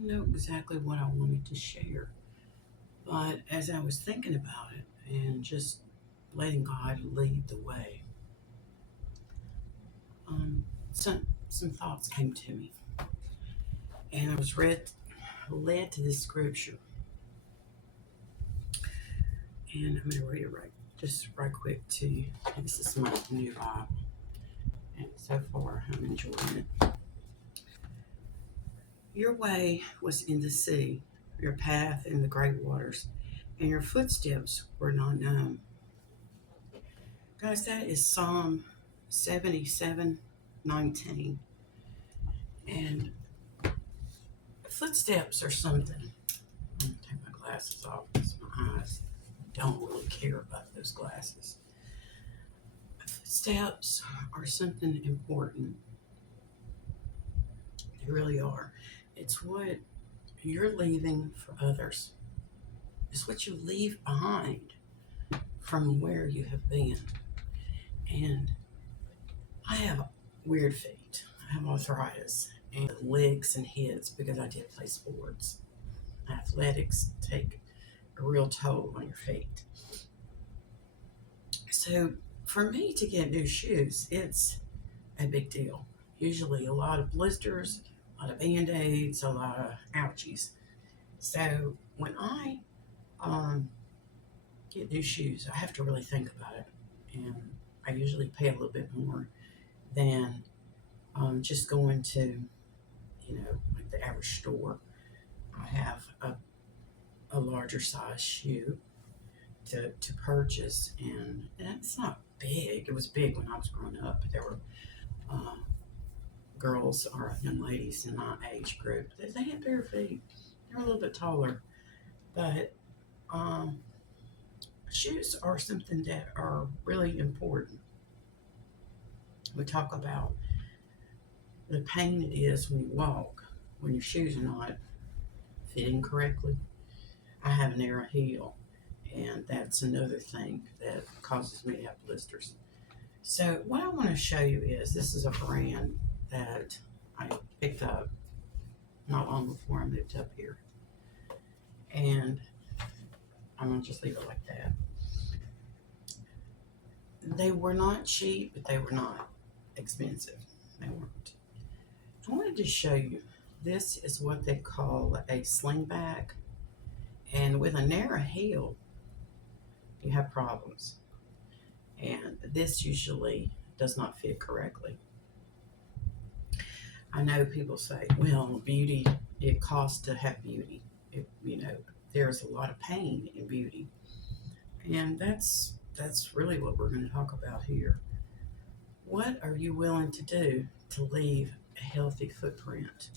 don't know exactly what I wanted to share, but as I was thinking about it and just letting God lead the way, um, some thoughts came to me, and I was led to this scripture, and I'm going to read it right quick to you. This is my new Bible, and so far I'm enjoying it. Your way was in the sea, your path in the great waters, and your footsteps were not known. Guys, that is Psalm 77:19. And footsteps are something. I'm going to take my glasses off because my eyes don't really care about those glasses. Footsteps are something important. They really are. It's what you're leaving for others, it's what you leave behind from where you have been. And I have weird feet. I have arthritis and legs and hips because I did play sports. Athletics take a real toll on your feet. So for me to get new shoes, it's a big deal. Usually a lot of blisters, a lot of band-aids, a lot of ouchies. So when I um, get new shoes, I have to really think about it. And I usually pay a little bit more than just going to, like the average store. I have a larger size shoe to purchase, and it's not big. It was big when I was growing up, but there were uh, girls or young ladies in my age group. They had bigger feet. They were a little bit taller, but um, shoes are something that are really important. We talk about the pain it is when you walk, when your shoes are not fitting correctly. I have a narrow heel, and that's another thing that causes me to have blisters. So what I want to show you is this is a brand that I picked up not long before I moved up here. And I'm going to just leave it like that. They were not cheap, but they were not expensive. They weren't. I wanted to show you, this is what they call a slingback. And with a narrow heel, you have problems. And this usually does not fit correctly. I know people say, well, beauty, it costs to have beauty. There's a lot of pain in beauty. And that's really what we're going to talk about here. What are you willing to do to leave a healthy footprint?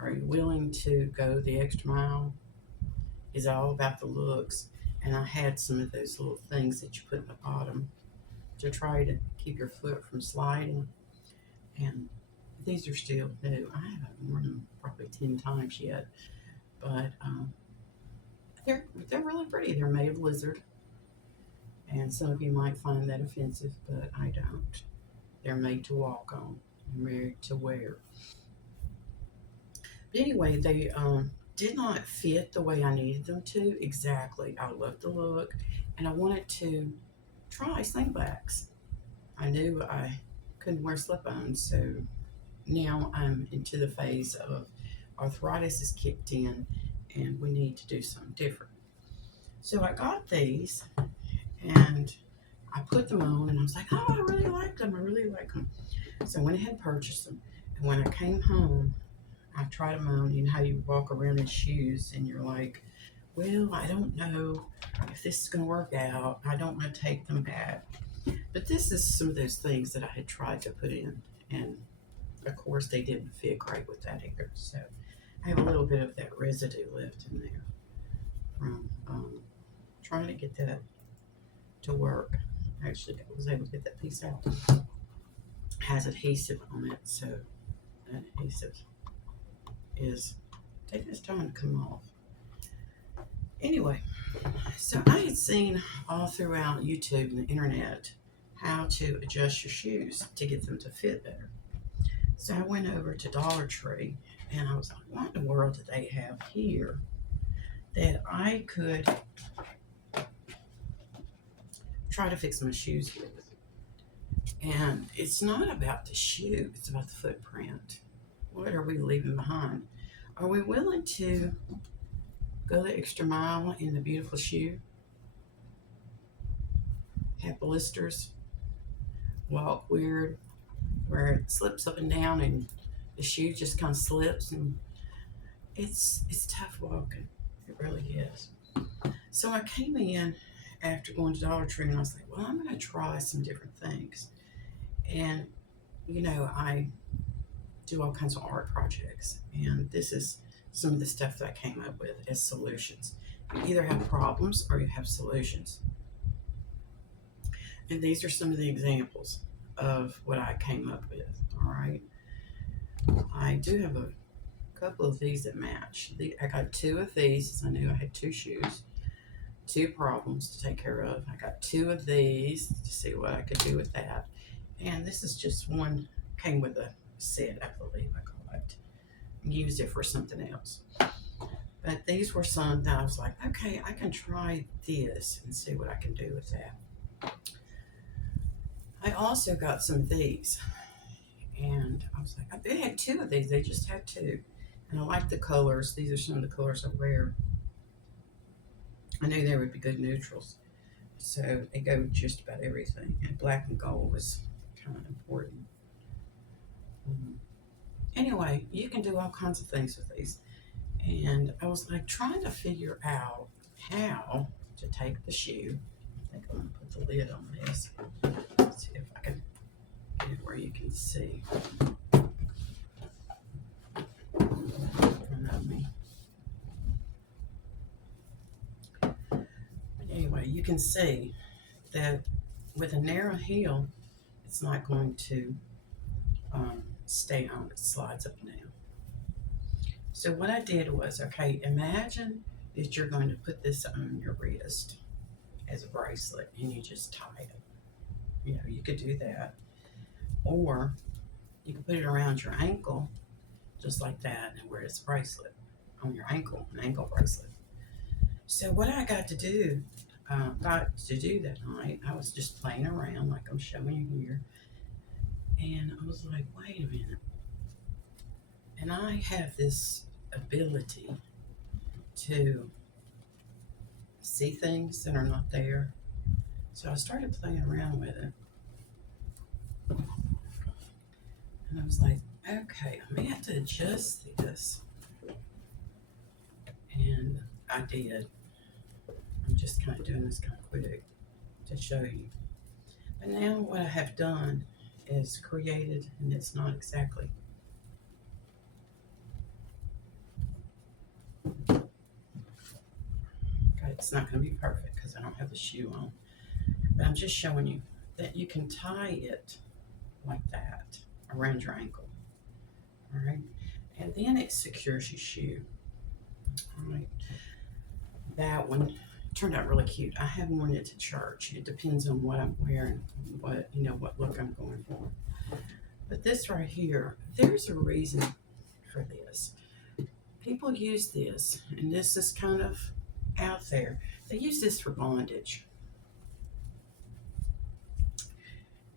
Are you willing to go the extra mile? Is it all about the looks? And I had some of those little things that you put in the bottom to try to keep your foot from sliding. And these are still new. I haven't worn them probably 10 times yet, but they're really pretty. They're made of lizard, and some of you might find that offensive, but I don't. They're made to walk on, they're made to wear. But anyway, they did not fit the way I needed them to exactly. I loved the look, and I wanted to try slingbacks. I knew I couldn't wear slip-ons, so now I'm into the phase of arthritis has kicked in, and we need to do something different. So I got these, and I put them on, and I was like, oh, I really like them. I really like them. So I went ahead and purchased them. And when I came home, I tried them on. You know how you walk around in shoes, and you're like, well, I don't know if this is going to work out. I don't want to take them back. But this is some of those things that I had tried to put in, and of course, they didn't fit great with that either. So I have a little bit of that residue left in there from trying to get that to work. Actually, I was able to get that piece out. It has adhesive on it, so that adhesive is taking its time to come off. Anyway, so I had seen all throughout YouTube and the internet how to adjust your shoes to get them to fit better. So I went over to Dollar Tree and I was like, what in the world do they have here that I could try to fix my shoes with? And it's not about the shoe, it's about the footprint. What are we leaving behind? Are we willing to go the extra mile in the beautiful shoe? Have blisters, walk weird, where it slips up and down and the shoe just kind of slips, and it's tough walking. It really is. So I came in after going to Dollar Tree and I was like, well, I'm going to try some different things. And, I do all kinds of art projects. And this is some of the stuff that I came up with as solutions. You either have problems or you have solutions. And these are some of the examples of what I came up with. All right. I do have a couple of these that match. I got two of these. I knew I had two shoes, two problems to take care of. I got two of these to see what I could do with that. And this is just one, came with a set, I believe I got it. Used it for something else. But these were some that I was like, okay, I can try this and see what I can do with that. I also got some of these. And I was like, they had two of these. They just had two. And I like the colors. These are some of the colors I wear. I knew they would be good neutrals. So they go with just about everything. And black and gold was kind of important. Anyway, you can do all kinds of things with these. And I was like trying to figure out how to take the shoe. I think I'm going to put the lid on this. Let's see if I can get it where you can see. Anyway, you can see that with a narrow heel, it's not going to stay on. It slides up and down. So what I did was, okay, imagine that you're going to put this on your wrist as a bracelet and you just tie it. You could do that. Or you can put it around your ankle just like that and wear it as a bracelet on your ankle, an ankle bracelet. So what I got to do that night, I was just playing around like I'm showing you here. And I was like, wait a minute. And I have this ability to see things that are not there. So I started playing around with it. And I was like, okay, I may have to adjust this. And I did. I'm just kind of doing this kind of quick to show you. But now what I have done is created, and it's not exactly. Okay, it's not going to be perfect because I don't have the shoe on. But I'm just showing you that you can tie it like that around your ankle. All right. And then it secures your shoe. All right. That one turned out really cute. I have worn it to church. It depends on what I'm wearing, what look I'm going for. But this right here, there's a reason for this. People use this, and this is kind of out there. They use this for bondage.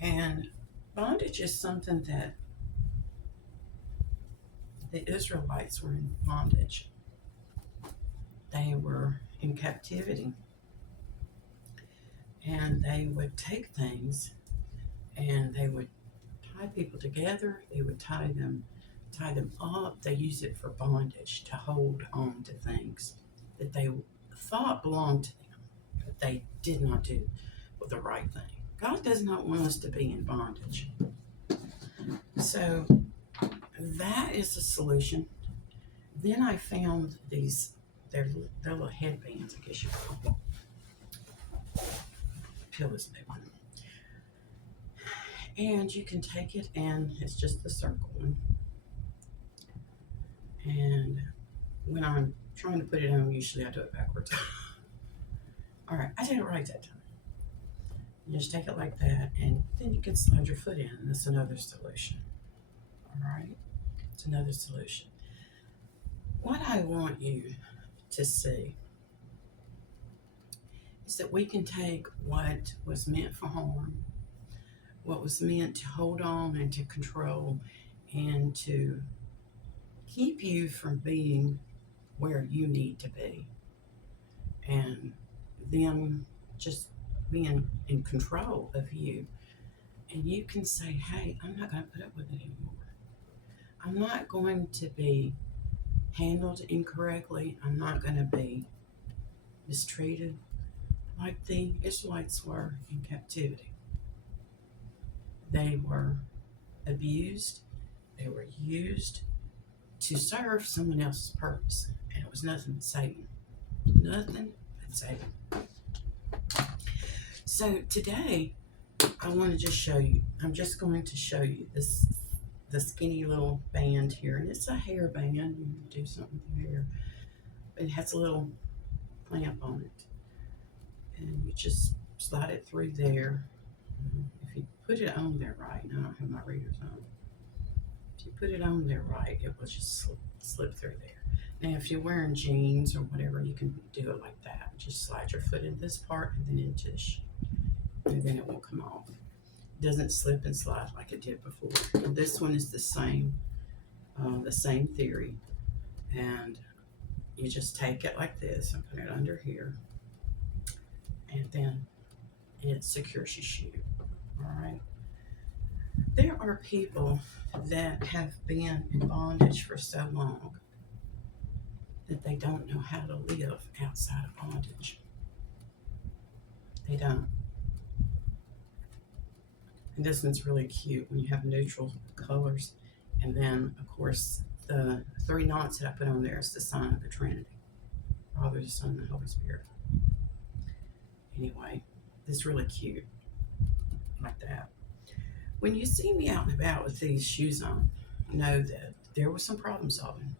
And bondage is something that the Israelites were in bondage. They were in captivity. And they would take things and they would tie people together. They would tie them up. They use it for bondage, to hold on to things that they thought belonged to them, but they did not do the right thing. God does not want us to be in bondage. So that is the solution. Then I found these, they're little headbands, I guess you call them. Peel this big one. And you can take it, and it's just the circle one. And when I'm trying to put it on, usually I do it backwards. All right, I did it right that time. You just take it like that, and then you can slide your foot in. That's another solution. All All right, it's another solution. What I want you to see is that we can take what was meant for harm, what was meant to hold on and to control and to keep you from being where you need to be, and them just being in control of you. And you can say, hey, I'm not going to put up with it anymore. I'm not going to be handled incorrectly. I'm not going to be mistreated like the Israelites were in captivity. They were abused, they were used to serve someone else's purpose, and it was nothing but Satan. Nothing but Satan. So today, I want to just show you. I'm just going to show you the skinny little band here, and it's a hair band. You can do something with your hair. It has a little clamp on it, and you just slide it through there. If you put it on there right, now I don't have my readers on. If you put it on there right, it will just slip through there. Now, if you're wearing jeans or whatever, you can do it like that. Just slide your foot in this part and then into the shoe, and then it won't come off. It doesn't slip and slide like it did before. And this one is the same theory. And you just take it like this and put it under here, and then it secures your shoe. All right. There are people that have been in bondage for so long that they don't know how to live outside of bondage. They don't. And this one's really cute when you have neutral colors. And then, of course, the 3 knots that I put on there is the sign of the Trinity. Father, the Son, and the Holy Spirit. Anyway, it's really cute. Like that. When you see me out and about with these shoes on, know that there was some problem solving.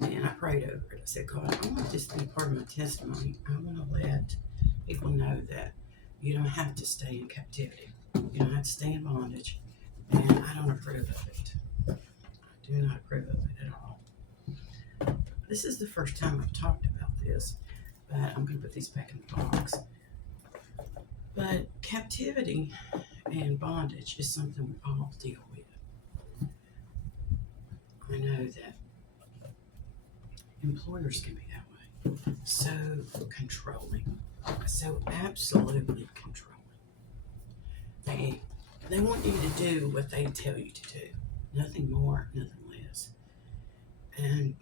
And I prayed over it. I said, God, I want this to be part of my testimony. I want to let people know that you don't have to stay in captivity. You don't have to stay in bondage. And I don't approve of it. I do not approve of it at all. This is the first time I've talked about this, but I'm going to put these back in the box. But captivity and bondage is something we all deal with. I know that employers can be that way. So controlling. So absolutely controlling. They want you to do what they tell you to do. Nothing more, nothing less. And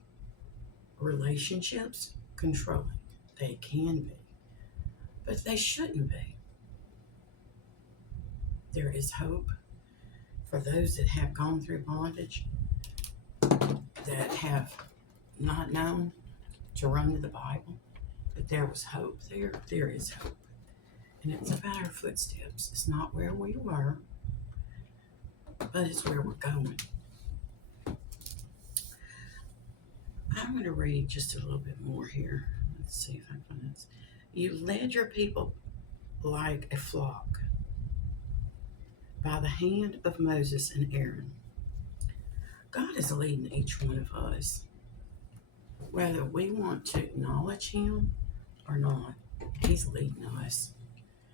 relationships, controlling. They can be. But they shouldn't be. There is hope for those that have gone through bondage, that have not known to run to the Bible. But there was hope there. There is hope. And it's about our footsteps. It's not where we were, but it's where we're going. I'm going to read just a little bit more here. Let's see if I can find this. You led your people like a flock by the hand of Moses and Aaron. God is leading each one of us, whether we want to acknowledge him or not. He's leading us.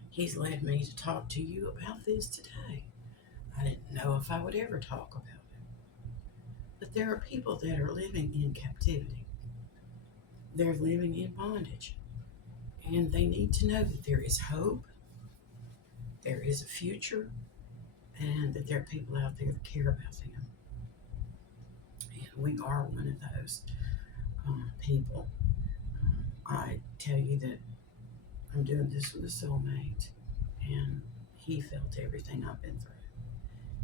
He's led me to talk to you about this today. I didn't know if I would ever talk about it. But there are people that are living in captivity. They're living in bondage. And they need to know that there is hope, there is a future, and that there are people out there that care about them. And we are one of those people. I tell you that I'm doing this with a soulmate, and he felt everything I've been through.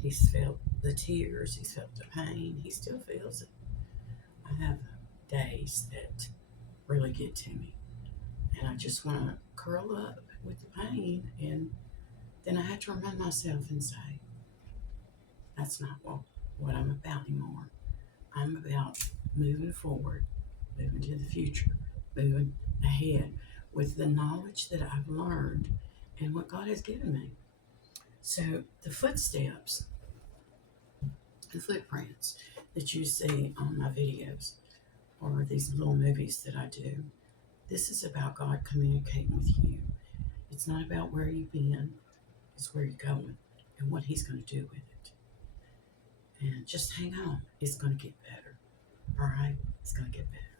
He's felt the tears, he's felt the pain, he still feels it. I have days that really get to me, and I just want to curl up with the pain, and then I have to remind myself and say, that's not what I'm about anymore. I'm about moving forward, moving to the future, moving ahead with the knowledge that I've learned and what God has given me. So the footsteps The footprints that you see on my videos or these little movies that I do, this is about God communicating with you. It's not about where you've been, it's where you're going and what He's going to do with it. And just hang on. It's going to get better. All right? It's going to get better.